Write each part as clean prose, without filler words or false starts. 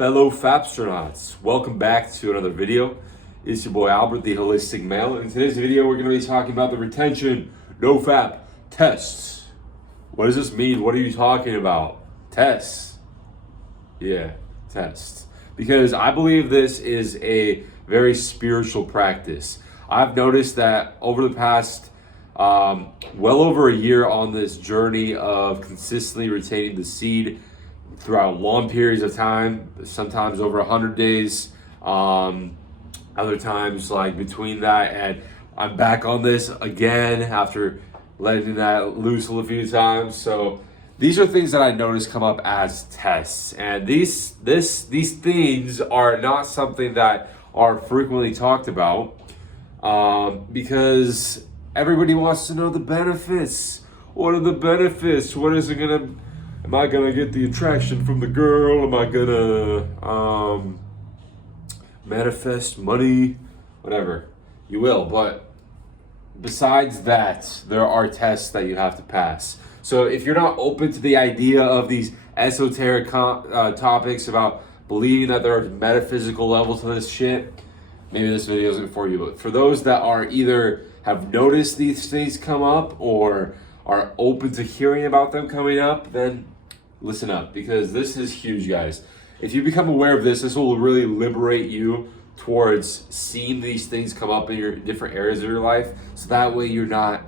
fellow Fapstronauts, welcome back to another video. It's your boy Albert, the Holistic Male. In today's video, we're going to be talking about the retention NoFap tests. What does this mean? What are you talking about? Tests. Yeah, tests. Because I believe this is a very spiritual practice. I've noticed that over the past well over a year on this journey of consistently retaining the seed throughout long periods of time, sometimes over 100 days, other times like between that, and I'm back on this again after letting that loose a few times. So these are things that I noticed come up as tests, and these things are not something that are frequently talked about because everybody wants to know the benefits. What are the benefits? What is it gonna? Am I gonna get the attraction from the girl? Am I gonna manifest money? Whatever, you will. But besides that, there are tests that you have to pass. So if you're not open to the idea of these esoteric topics about believing that there are metaphysical levels to this shit, maybe this video isn't for you. But for those that are either have noticed these things come up or are open to hearing about them coming up, then listen up, because this is huge, guys. If you become aware of this, this will really liberate you towards seeing these things come up in your different areas of your life, so that way you're not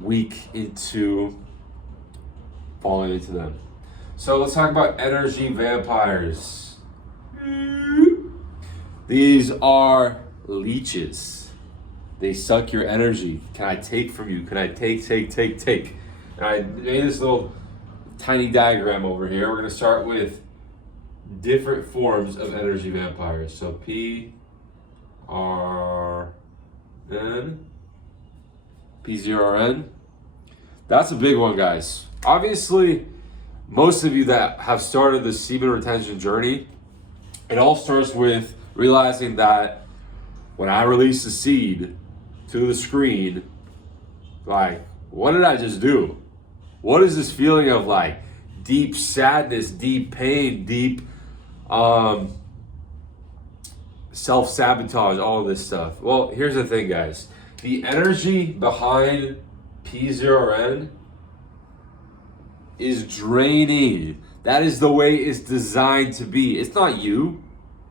weak into falling into them. So let's talk about energy vampires. These are leeches. They suck your energy. Can I take from you? Can I take? And I made this little tiny diagram over here. We're gonna start with different forms of energy vampires. So PRN, PZRN. That's a big one, guys. Obviously, most of you that have started the semen retention journey, it all starts with realizing that when I release the seed to the screen, like, what did I just do? What is this feeling of like deep sadness, deep pain, deep self-sabotage, all of this stuff? Well, here's the thing, guys. The energy behind PZRN is draining. That is the way it's designed to be. It's not you.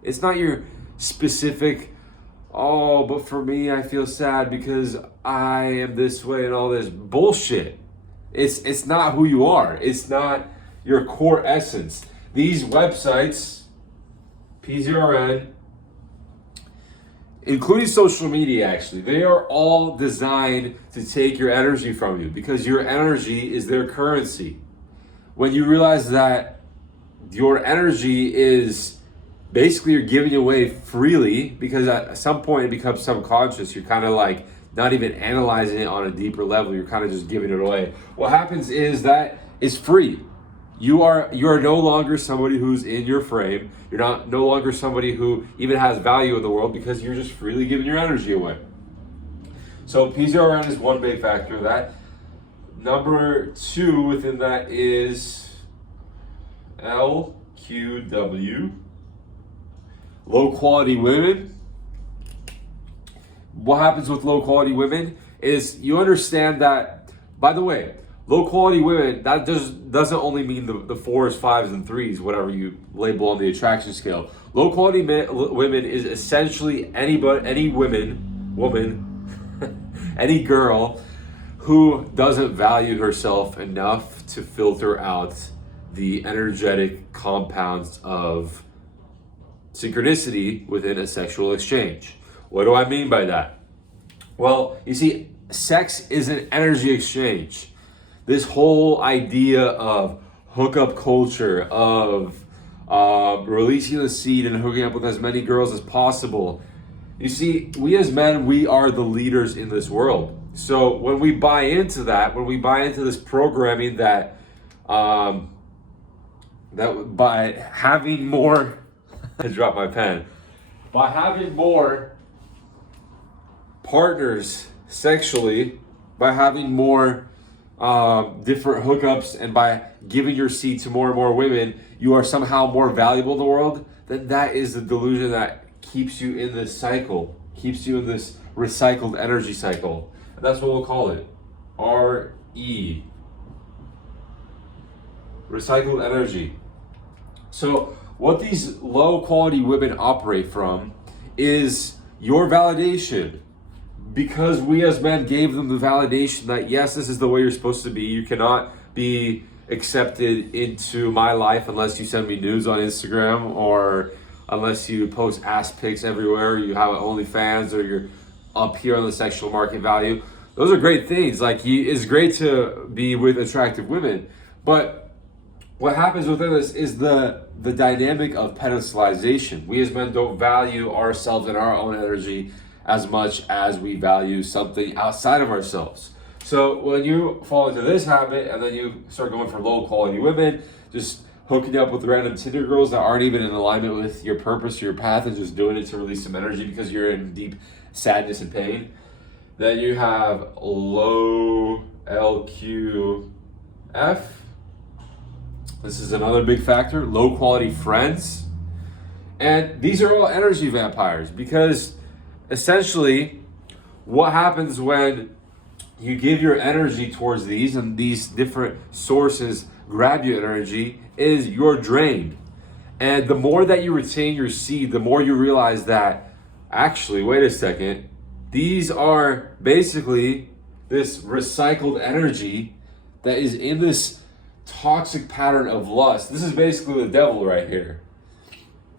It's not your specific, oh, but for me, I feel sad because I am this way and all this bullshit. It's not who you are. It's not your core essence. These websites, PZRN, including social media, actually, they are all designed to take your energy from you, because your energy is their currency. When you realize that your energy is basically you're giving it away freely, because at some point it becomes subconscious. You're kind of like not even analyzing it on a deeper level. You're kind of just giving it away. What happens is that it's free. You are no longer somebody who's in your frame. You're no longer somebody who even has value in the world, because you're just freely giving your energy away. So PZRN is one big factor of that. Number two within that is LQW, low quality women. What happens with low quality women is you understand that, by the way, low quality women, that doesn't only mean the 4s, 5s, and 3s, whatever you label on the attraction scale. Low quality women is essentially any any girl who doesn't value herself enough to filter out the energetic compounds of synchronicity within a sexual exchange. What do I mean by that? Well, you see, sex is an energy exchange. This whole idea of hookup culture, of releasing the seed and hooking up with as many girls as possible. You see, we as men, we are the leaders in this world. So when we buy into that, when we buy into this programming that by having more, I dropped my pen, by having more partners sexually, by having more different hookups, and by giving your seed to more and more women, you are somehow more valuable in the world. then that is the delusion that keeps you in this cycle, keeps you in this recycled energy cycle. And that's what we'll call it. RE. Recycled energy. So what these low quality women operate from is your validation. Because we as men gave them the validation that yes, this is the way you're supposed to be. You cannot be accepted into my life unless you send me nudes on Instagram, or unless you post ass pics everywhere, you have OnlyFans, or you're up here on the sexual market value. Those are great things. Like, it's great to be with attractive women, but what happens within us is the dynamic of pedestalization. We as men don't value ourselves and our own energy as much as we value something outside of ourselves. So when you fall into this habit and then you start going for low quality women, just hooking up with random Tinder girls that aren't even in alignment with your purpose or your path, and just doing it to release some energy because you're in deep sadness and pain, then you have low LQF. This is another big factor, low quality friends. And these are all energy vampires, because essentially what happens when you give your energy towards these, and these different sources grab your energy, is you're drained. And the more that you retain your seed, the more you realize that actually, wait a second, these are basically this recycled energy that is in this toxic pattern of lust. This is basically the devil right here.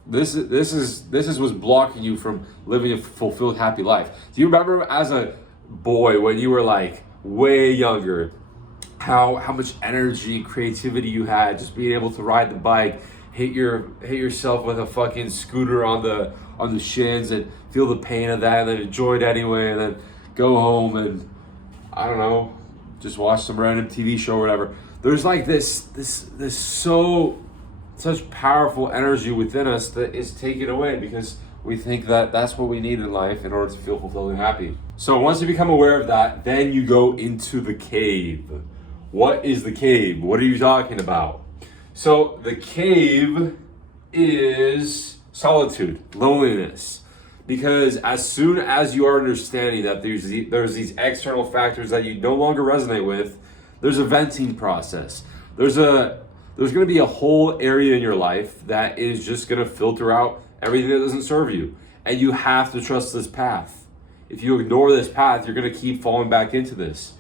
This is what's blocking you from living a fulfilled, happy life. Do you remember as a boy when you were like way younger, how much energy and creativity you had, just being able to ride the bike, hit yourself with a fucking scooter on the shins and feel the pain of that, and then enjoy it anyway, and then go home and, I don't know, just watch some random TV show or whatever. There's like this such powerful energy within us that is taken away because we think that that's what we need in life in order to feel fulfilled and happy. So once you become aware of that, then you go into the cave. What is the cave? What are you talking about? So the cave is solitude, loneliness. Because as soon as you are understanding that there's these external factors that you no longer resonate with, there's a venting process. There's going to be a whole area in your life that is just going to filter out everything that doesn't serve you. And you have to trust this path. If you ignore this path, you're going to keep falling back into this.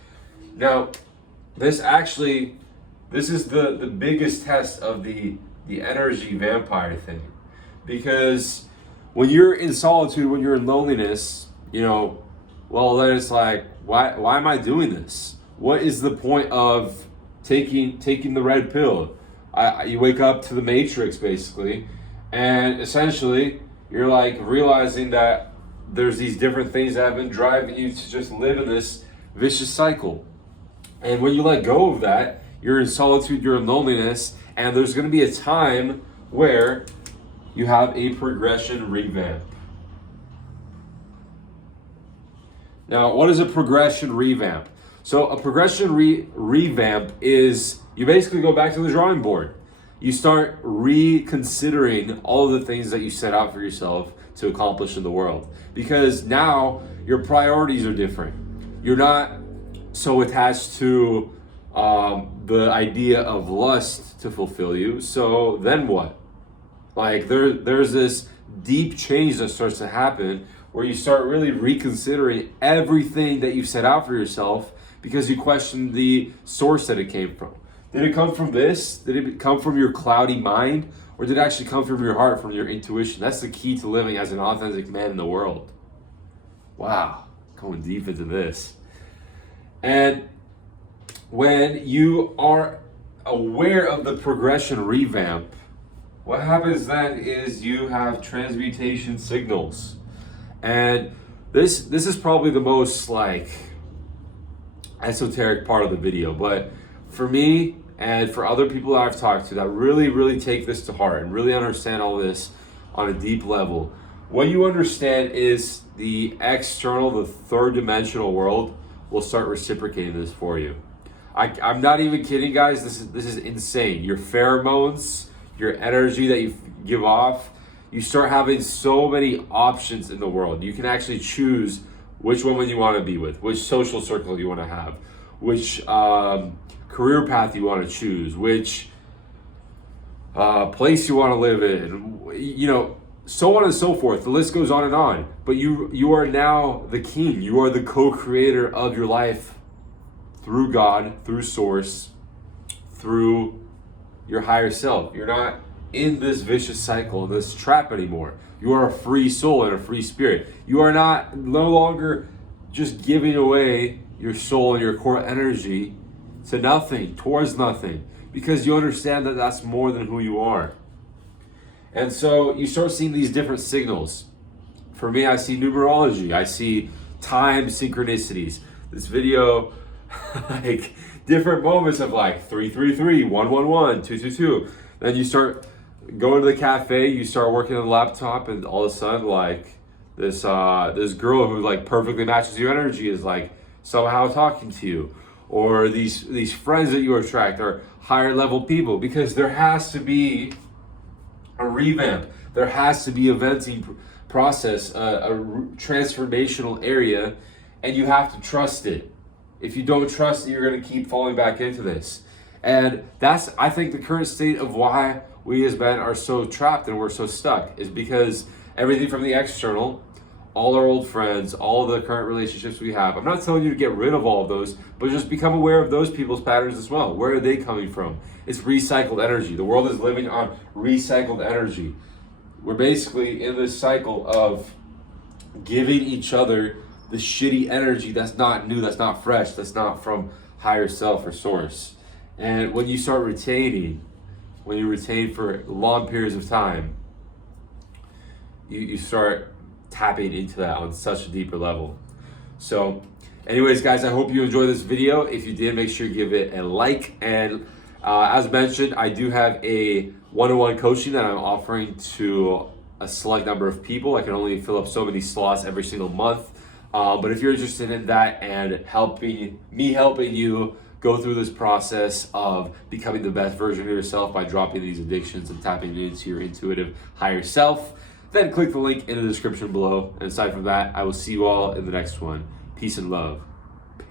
Now, this is the biggest test of the energy vampire thing. Because when you're in solitude, when you're in loneliness, well, then it's like, why am I doing this? What is the point of taking the red pill? You wake up to the Matrix, basically, and essentially you're like realizing that there's these different things that have been driving you to just live in this vicious cycle. And when you let go of that, you're in solitude, you're in loneliness, and there's going to be a time where you have a progression revamp. Now, what is a progression revamp? So a progression revamp is you basically go back to the drawing board. You start reconsidering all of the things that you set out for yourself to accomplish in the world. Because now your priorities are different. You're not so attached to the idea of lust to fulfill you. So then what? Like there's this deep change that starts to happen where you start really reconsidering everything that you've set out for yourself, because you question the source that it came from. Did it come from this? Did it come from your cloudy mind? Or did it actually come from your heart, from your intuition? That's the key to living as an authentic man in the world. Wow, going deep into this. And when you are aware of the progression revamp, what happens then is you have transmutation signals. And this is probably the most like esoteric part of the video, but for me and for other people that I've talked to that really take this to heart and really understand all this on a deep level, what you understand is the external, the third dimensional world will start reciprocating this for you. I'm not even kidding, guys. This is insane. Your pheromones, your energy that you give off, You start having so many options in the world. You can actually choose which woman you want to be with, which social circle you want to have, which career path you want to choose, which place you want to live in, you know, so on and so forth. The list goes on and on. But you are now the king. You are the co-creator of your life through God, through Source, through your higher self. You're not in this vicious cycle, this trap anymore. You are a free soul and a free spirit. You are no longer just giving away your soul and your core energy to nothing, towards nothing, because you understand that that's more than who you are. And so you start seeing these different signals. For me, I see numerology. I see time synchronicities. This video, like different moments of like 333, 111, 222. Then you start going to the cafe, you start working on the laptop, and all of a sudden, like this girl who like perfectly matches your energy is like somehow talking to you. Or these friends that you attract are higher level people, because there has to be a revamp. There has to be a venting process, a transformational area, and you have to trust it. If you don't trust it, you're going to keep falling back into this. And that's, I think, the current state of why we as men are so trapped and we're so stuck, is because everything from the external, all our old friends, all of the current relationships we have, I'm not telling you to get rid of all of those, but just become aware of those people's patterns as well. Where are they coming from? It's recycled energy. The world is living on recycled energy. We're basically in this cycle of giving each other the shitty energy that's not new, that's not fresh, that's not from higher self or source. And when you start retaining, when you retain for long periods of time, you start tapping into that on such a deeper level. So anyways, guys, I hope you enjoyed this video. If you did, make sure you give it a like. And as mentioned, I do have a one-on-one coaching that I'm offering to a select number of people. I can only fill up so many slots every single month. But if you're interested in that and helping you go through this process of becoming the best version of yourself by dropping these addictions and tapping into your intuitive higher self, then click the link in the description below. And aside from that, I will see you all in the next one. Peace and love.